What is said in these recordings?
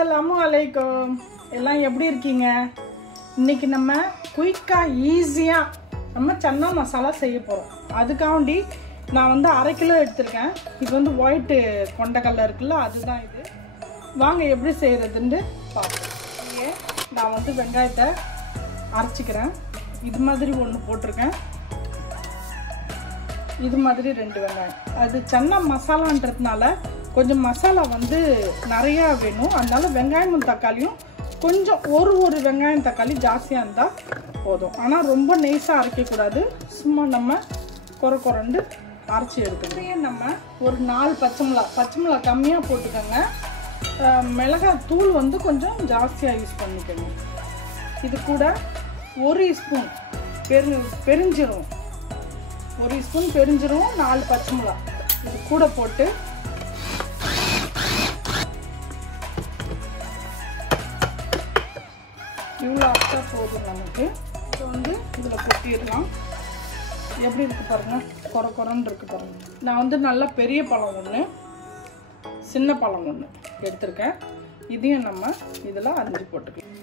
Assalamualaikum. எல்லாம் எப்படி இருக்கீங்க? இன்னைக்கு நம்ம குயிக்கா ஈஸியா நம்ம சன்னா மசாலா செய்ய போறோம். அதுக்காண்டி நான் வந்து 1/2 கிலோ எடுத்துர்க்கேன். இது வந்து ஒயிட் கொண்டக்கடலை இருக்குல்ல, அதுதான் இது. வாங்க எப்படி செய்யறதுன்னு பாப்போம். நான் வந்து வெங்காயத்தை அரைச்சிக்கிறேன். இது மாதிரி ஒன்று போட்டிருக்கேன். இது மாதிரி 2 வெங்காயம். அது சன்னா மசாலான்றதுனால கொஞ்சம் மசாலா வந்து நிறையா வேணும். அதனால வெங்காயமும் தக்காளியும் கொஞ்சம் ஒரு வெங்காயம் தக்காளி ஜாஸ்தியாக இருந்தால் போதும். ஆனால் ரொம்ப நைஸாக அரைக்கக்கூடாது. சும்மா நம்ம கொரண்டு அரைச்சி எடுத்துக்கணும். நம்ம ஒரு 4 பச்சை மிளகா கம்மியாக போட்டுக்கோங்க. மிளகாய் தூள் வந்து கொஞ்சம் ஜாஸ்தியாக யூஸ் பண்ணிக்கோங்க. இது கூட 1 ஸ்பூன் பெருஞ்சீரகம், 1 ஸ்பூன் பெருஞ்சீரகம், 4 பச்சை மிளகா இது கூட போட்டு இவ்வளோ அரைச்சா போதும் நமக்கு. இப்போ வந்து இதில் கொட்டிடலாம். எப்படி இருக்கு பாருங்கள், கொரன்னு இருக்கு பாருங்கள். நான் வந்து நல்லா பெரிய பழம் 1, சின்ன பழம் 1 எடுத்திருக்கேன். இதையும் நம்ம இதில் அரிஞ்சு போட்டுக்கலாம்.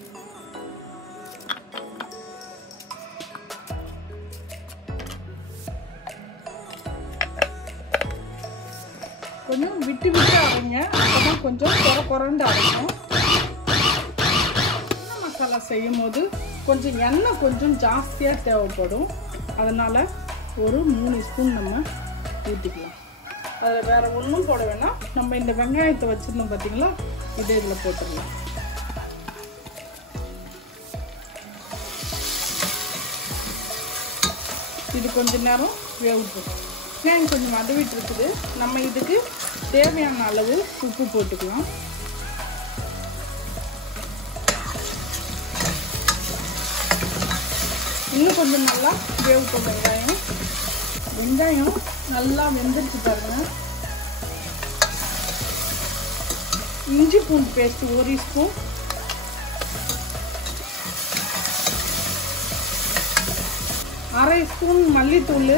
கொஞ்சம் விட்டு அரைங்க, அப்போதான் கொஞ்சம் கொரண்டு அரைக்கும். மசாலா செய்யும் போது கொஞ்சம் எண்ணெய் கொஞ்சம் ஜாஸ்தியாக தேவைப்படும். அதனால் ஒரு 3 ஸ்பூன் நம்ம ஊற்றிக்கலாம். அதில் வேறு ஒன்றும் போட வேணாம். நம்ம இந்த வெங்காயத்தை வச்சுருந்தோம் பார்த்தீங்களா, இதே இதில் போட்டுடலாம். இது கொஞ்சம் நேரம் வேகட்டும். வெங்காயம் கொஞ்சம் வதவிட்டு இருக்குது. நம்ம இதுக்கு தேவையான அளவு உப்பு போட்டுக்கலாம். இன்னும் கொஞ்சம் நல்லா வேகட்டும். வெங்காயம் நல்லா வெந்துருச்சு பாருங்க. இஞ்சி பூண்டு பேஸ்ட் 1 ஸ்பூன், அரை ஸ்பூன் மல்லித்தூள்,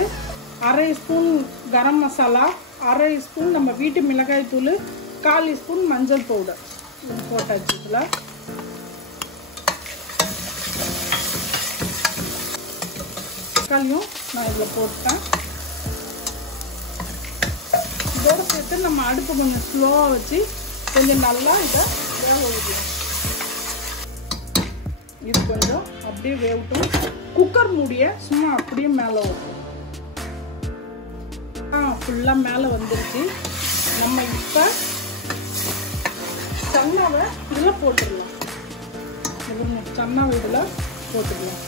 1/2 ஸ்பூன் கரம் மசாலா, 1/2 ஸ்பூன் நம்ம வீட்டு மிளகாய் தூள், 1/4 ஸ்பூன் மஞ்சள் பவுடர் போட்டாச்சு. இதில் தக்காளியும் நான் இதில் போட்டேன். இதோடு சேர்த்து நம்ம அடுப்பு கொஞ்சம் ஸ்லோவாக வச்சு கொஞ்சம் நல்லா இதை வேக வைக்கணும். இது கொஞ்சம் அப்படியே வேகட்டும். குக்கர் மூடிய சும்மா அப்படியே மேலே வைக்கணும். ஃபுல்லாக மேலே வந்துருச்சு. நம்ம இப்போ சன்னாவை இதில் போட்டுடலாம். சன்னாவை இதில் போட்டுடலாம்.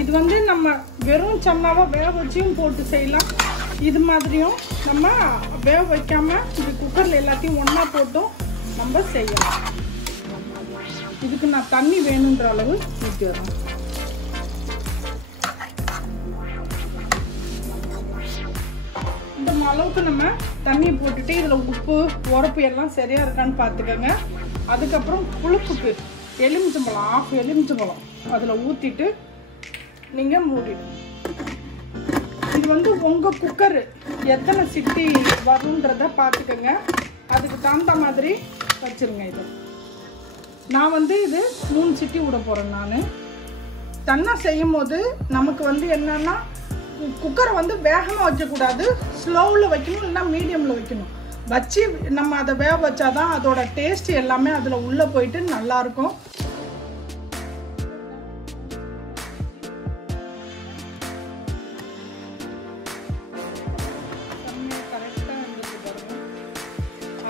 இது வந்து நம்ம வெறும் சன்னாவை வேக வச்சியும் போட்டு செய்யலாம். இது மாதிரியும் நம்ம வேக வைக்காம இது குக்கரில் எல்லாத்தையும் ஒன்றா போட்டும் நம்ம செய்யலாம். இதுக்கு நான் தண்ணி வேணுன்ற அளவு ஊற்றிடுறேன். இந்த அளவுக்கு நம்ம தண்ணியை போட்டுட்டு இதில் உப்பு உரப்பு எல்லாம் சரியாக இருக்கான்னு பார்த்துக்கோங்க. அதுக்கப்புறம் புளிப்புக்கு எலுமிச்சம்பழம், 1/2 எலுமிச்சம்பழம் அதில் ஊற்றிட்டு நீங்கள் மூடிடும். இது வந்து உங்கள் குக்கரு எத்தனை சிட்டி வரும்ன்றத பார்த்துக்கோங்க. அதுக்கு தகுந்த மாதிரி வச்சுருங்க. இது நான் வந்து இது 3 சிட்டி விட போகிறேன். நான் சன்னா செய்யும் போது நமக்கு வந்து என்னன்னா, குக்கரை வந்து வேகமாக வைக்கக்கூடாது, ஸ்லோவில் வைக்கணும், இல்லைன்னா மீடியமில் வைக்கணும். வச்சு நம்ம அதை வேக வச்சாதான் அதோட டேஸ்ட் எல்லாமே அதில் உள்ளே போயிட்டு நல்லாயிருக்கும்.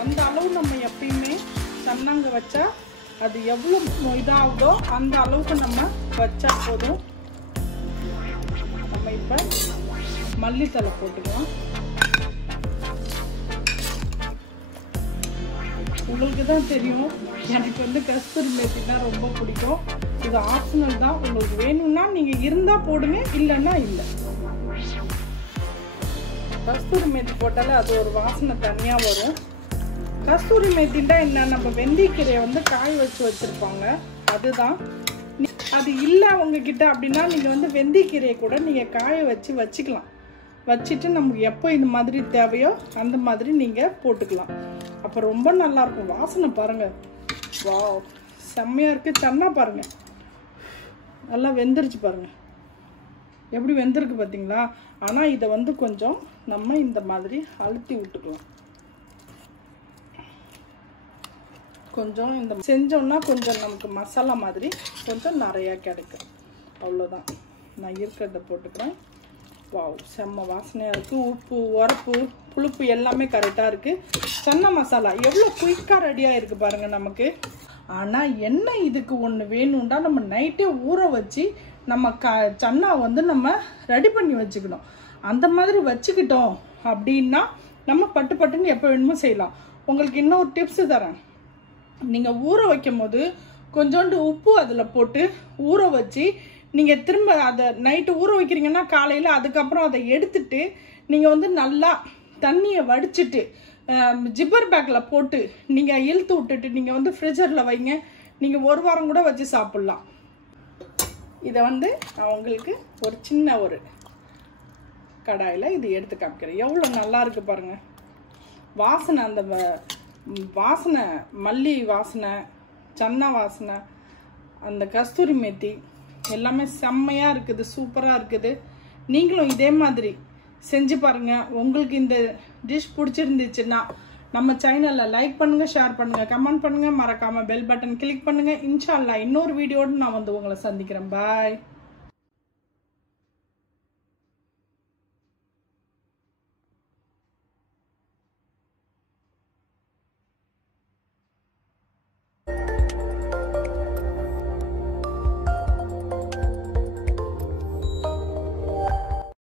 அந்த அளவு நம்ம எப்பயுமே சன்னாங்க வச்சா அது எவ்வளோ இதாகுதோ அந்த அளவுக்கு நம்ம வச்சா போதும். நம்ம இப்போ மல்லித்தலை போட்டுக்கலாம். உங்களுக்கு தான் தெரியும், எனக்கு வந்து கஸ்தூரி மேத்தி தான் ரொம்ப பிடிக்கும். இது ஆப்ஷனல் தான். உங்களுக்கு வேணும்னா நீங்கள் இருந்தால் போடுங்க, இல்லைன்னா இல்லை. கஸ்தூரி மேத்தி போட்டாலே அது ஒரு வாசனை தனியாக வரும். கஸ்தூரி மேத்தின்னா என்ன, நம்ம வெந்தயக்கீரையை வந்து காய வச்சுருப்பாங்க, அதுதான். அது இல்லை உங்ககிட்ட அப்படின்னா நீங்கள் வந்து வெந்தயக்கீரையை கூட நீங்கள் காய வச்சுக்கலாம். வச்சுட்டு நமக்கு எப்போ இந்த மாதிரி தேவையோ அந்த மாதிரி நீங்கள் போட்டுக்கலாம். அப்போ ரொம்ப நல்லாயிருக்கும். வாசனை பாருங்கள், வாவ் செம்மையாக இருக்குது. சன்னா பாருங்கள் நல்லா வெந்துருச்சு பாருங்கள், எப்படி வெந்திருக்கு பார்த்தீங்களா? ஆனால் இதை வந்து கொஞ்சம் நம்ம இந்த மாதிரி அழுத்தி விட்டுக்கலாம். கொஞ்சம் இந்த செஞ்சோம்னா கொஞ்சம் நமக்கு மசாலா மாதிரி கொஞ்சம் நிறையா கிடைக்கும். அவ்வளோதான், நான் இருக்கிறத போட்டுக்கிறேன். வாவ் செம்ம வாசனையாக இருக்குது. உப்பு, உரப்பு, புளிப்பு எல்லாமே கரெக்டாக இருக்குது. சன்னா மசாலா எவ்வளோ குயிக்காக ரெடியாக இருக்குது பாருங்கள் நமக்கு. ஆனால் என்ன இதுக்கு ஒன்று வேணும்டா, நம்ம நைட்டே ஊற வச்சு நம்ம சன்னா வந்து நம்ம ரெடி பண்ணி வச்சுக்கணும். அந்த மாதிரி வச்சுக்கிட்டோம் அப்படின்னா நம்ம பட்டு பட்டுன்னு எப்போ வேணுமோ செய்யலாம். உங்களுக்கு இன்னொரு டிப்ஸு தரேன். நீங்கள் ஊற வைக்கும் போது கொஞ்சோண்டு உப்பு அதில் போட்டு ஊற வச்சு நீங்கள் திரும்ப அதை நைட்டு ஊற வைக்கிறீங்கன்னா காலையில் அதுக்கப்புறம் அதை எடுத்துட்டு நீங்கள் வந்து நல்லா தண்ணியை வடிச்சிட்டு ஜிப்பர் பேக்கில் போட்டு நீங்கள் இழுத்து விட்டுட்டு நீங்கள் வந்து ஃப்ரிட்ஜரில் வைங்க. நீங்கள் ஒரு வாரம் கூட வச்சு சாப்பிட்லாம். இதை வந்து நான் உங்களுக்கு ஒரு சின்ன ஒரு கடாயில் இது எடுத்து காமிக்கிறேன். எவ்வளோ நல்லா இருக்குது பாருங்கள். வாசனை, அந்த வாசனை, மல்லி வாசனை, சன்னா வாசனை, அந்த கஸ்தூரி மேத்தி எல்லாமே செம்மையாக இருக்குது, சூப்பராக இருக்குது. நீங்களும் இதே மாதிரி செஞ்சு பாருங்கள். உங்களுக்கு இந்த டிஷ் பிடிச்சிருந்துச்சுன்னா நம்ம சேனலில் லைக் பண்ணுங்கள், ஷேர் பண்ணுங்கள், கமெண்ட் பண்ணுங்கள், மறக்காமல் பெல் பட்டன் கிளிக் பண்ணுங்கள். இன்ஷா அல்லாஹ் இன்னொரு வீடியோடு நான் வந்து உங்களை சந்திக்கிறேன். பாய்.